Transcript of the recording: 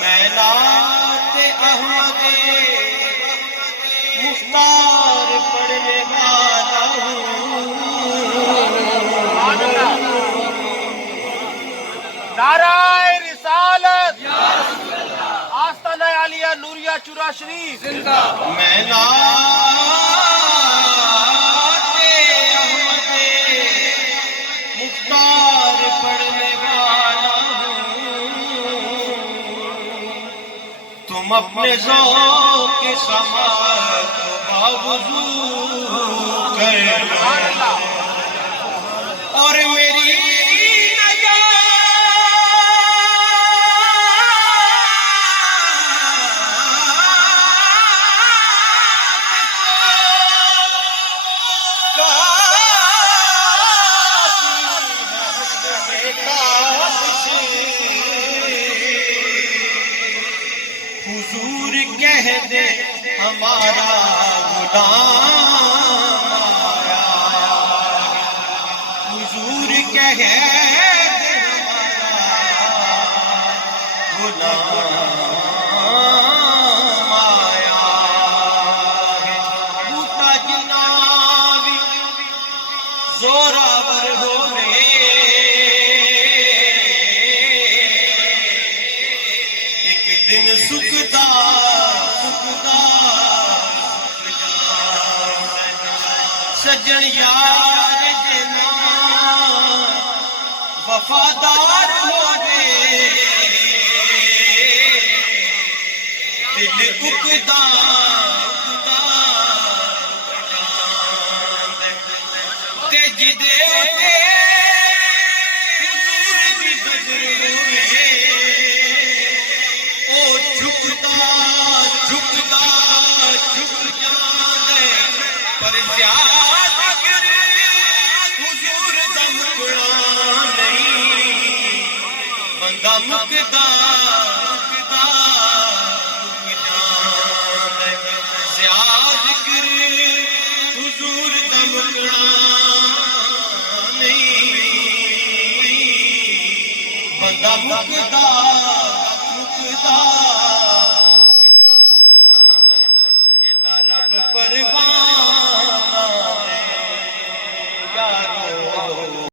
मैना ते अहमदे मुख्तार पढ़ने वाला नाराए रिसालत आस्ताना आलिया नूरिया चुरा शरीफ मैना ते अहमदे मुख्तार पढ़ने वाला तुम अपने ज़ौक़ के समात बावजू कर लो और मेरी हुजूर कह दे हमारा गुलाम आया, हुजूर कह दे हमारा गुलाम आया बूटा जनाबी जोरावर होवे दिन सुखदा सुखदा सजन यार जना वफादार होवे दिल उकदा उकदा ते जिदे उते हुजूर दी नजर होवे झुकदा झुकदा झुक जाए पर ज़्यादा करे हुजूर दा मुकड़ा नहीं बंदा मुकदा मुकदा मुक जाए ज़्यादा करे हुजूर दा मुकड़ा नहीं बंदा मुकदा मुकदा